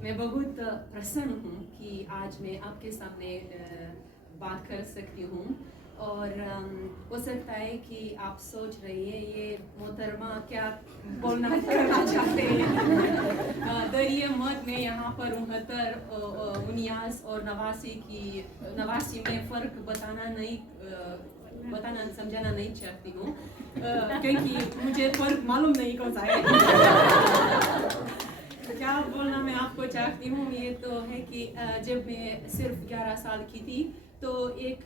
मैं बहुत प्रसन्न हूँ कि आज मैं आपके सामने बात कर सकती हूँ। और हो सकता है कि आप सोच रही है ये मोहतरमा क्या बोलना करना चाहते हैं। डरिए मत, मैं यहाँ पर 69, 19 और 89 में फ़र्क बताना समझाना नहीं चाहती हूँ, क्योंकि मुझे फ़र्क मालूम नहीं कौन सा है। क्या बोलना मैं आपको चाहती हूँ ये तो है कि जब मैं सिर्फ 11 साल की थी तो एक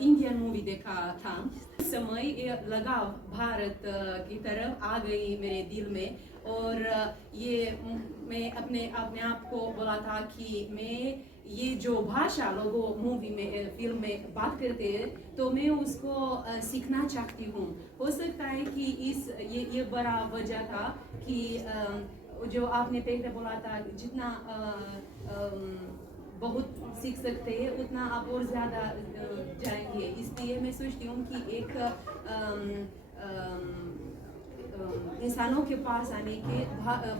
इंडियन मूवी देखा था। उस समय ये लगाव भारत की तरफ आ गई मेरे दिल में, और ये मैं अपने आप को बोला था कि मैं ये जो भाषा लोगों मूवी में फिल्म में बात करते हैं तो मैं उसको सीखना चाहती हूँ। हो सकता है कि ये बड़ा वजह था कि जो आपने पहले बोला था जितना बहुत सीख सकते हैं उतना आप और ज़्यादा जाएंगे। इसलिए मैं सोचती हूँ कि एक इंसानों के पास आने के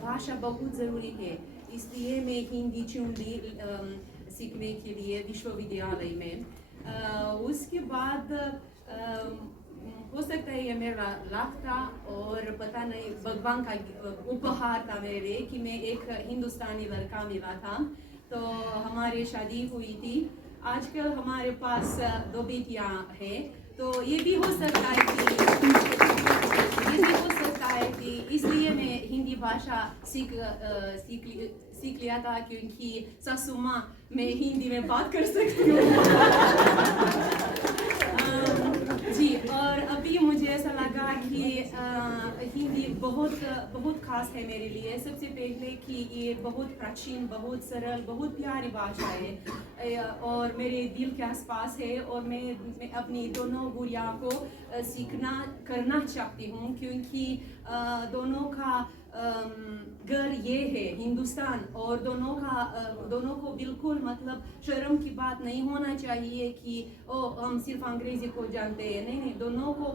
भाषा बहुत ज़रूरी है। इसलिए मैं हिंदी चुन ली सीखने के लिए विश्वविद्यालय में। उसके बाद हो सकता है ये मेरा लाभ था और पता नहीं भगवान का उपहार था मेरे लिए कि मैं एक हिंदुस्तानी लड़का मिला था तो हमारी शादी हुई थी। आजकल हमारे पास 2 बेटियां हैं, तो ये भी हो सकता है कि इसलिए मैं हिंदी भाषा सीख लिया था क्योंकि सासू माँ मैं हिंदी में बात कर सकती हूँ। जी, और अभी मुझे ऐसा लगा कि हिंदी बहुत खास है मेरे लिए। सबसे पहले कि ये बहुत प्राचीन, बहुत सरल, बहुत प्यारी भाषा है और मेरे दिल के आसपास है, और मैं अपनी दोनों गुड़िया को करना चाहती हूँ क्योंकि दोनों का घर ये है हिंदुस्तान, और दोनों को बिल्कुल मतलब शर्म की बात नहीं होना चाहिए कि हम सिर्फ अंग्रेजी को जानते हैं। नहीं, दोनों को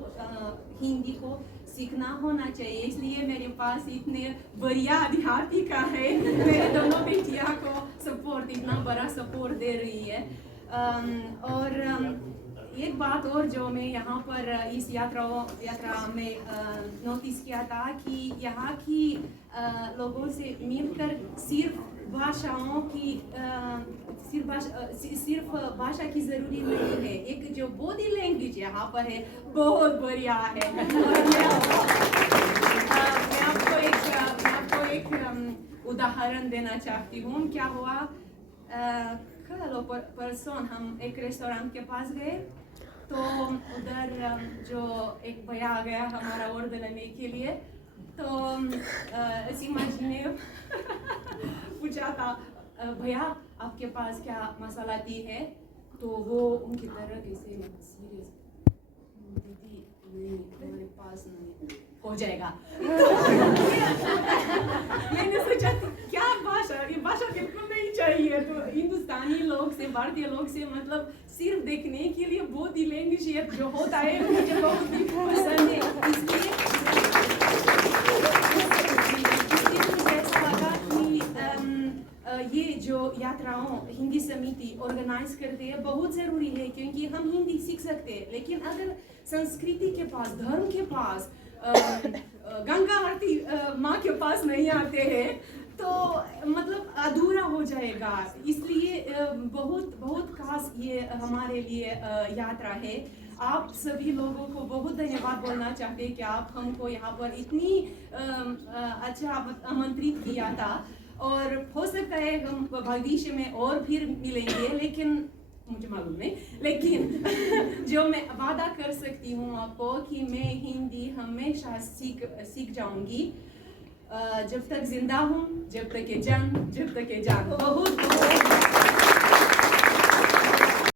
हिंदी को सीखना होना चाहिए। इसलिए मेरे पास इतने बढ़िया अध्यापी का है, मेरे दोनों बेटियां को इतना बड़ा सपोर्ट दे रही है। और एक बात और जो मैं यहाँ पर इस यात्रा में नोटिस किया था कि यहाँ की लोगों से मिलकर सिर्फ भाषा की जरूरी नहीं है, एक जो बॉडी लैंग्वेज यहाँ पर है बहुत बढ़िया है। मैं आपको एक उदाहरण देना चाहती हूँ। क्या हुआ, कल परसों हम एक रेस्टोरेंट के पास गए तो उधर जो एक भैया आ गया हमारा ऑर्डर लेने के लिए, तो ऐसी माजी ने पूछा था भैया आपके पास क्या मसाला टी है, तो वो उनकी तरह कैसे सीरियस, दीदी नहीं हमारे पास नहीं, हो जाएगा। मैंने सोचा क्या भाषा, ये भाषा बिल्कुल नहीं चाहिए। तो हिंदुस्तानी लोग से, भारतीय लोग से मतलब सिर्फ देखने के लिए बॉडी लैंग्वेज जो होता है मुझे बहुत ही पसंद है। इसलिए मुझे ऐसा लगा कि ये जो यात्राओं हिंदी समिति ऑर्गेनाइज करते हैं बहुत ज़रूरी है, क्योंकि हम हिंदी सीख सकते हैं, लेकिन अगर संस्कृति के पास, धर्म के पास, गंगा आरती माँ के पास नहीं आते हैं तो मतलब अधूरा हो जाएगा। इसलिए बहुत खास ये हमारे लिए यात्रा है। आप सभी लोगों को बहुत धन्यवाद बोलना चाहते हैं कि आप हमको यहाँ पर इतनी अच्छा आमंत्रित किया था, और हो सकता है हम भविष्य में और फिर मिलेंगे, लेकिन मुझे मालूम नहीं, लेकिन जो मैं वादा कर सकती हूँ आपको कि मैं हिंदी हमेशा सीख जाऊंगी जब तक जिंदा हूँ, जब तक ये जान बहुत